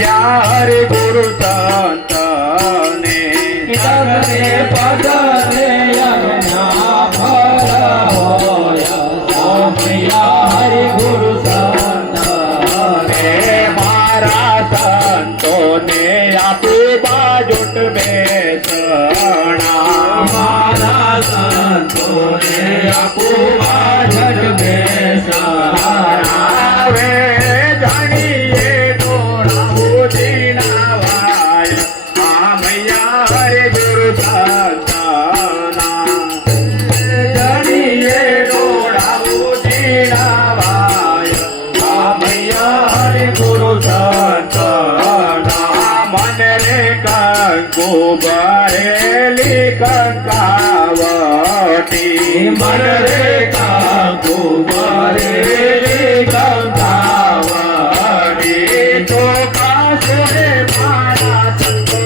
मैया हरि गुरु संत ने तगने पदने यज्ञा फल होया मैया हरि गुरु संत ने मारा संतो ने आपू बाजुट बेसणा मारा संतो ने आपू बाजुट बेसणा वे जानिए डोळाऊ दिनावाय आ मैया हरि गुरु संताना जानिए डोळाऊ दिनावाय आ मैया हरि गुरु संताना मन रे कंकु बहेली कंकावती मन रे काकू बरेली कंकावती तो काशे मारा संतो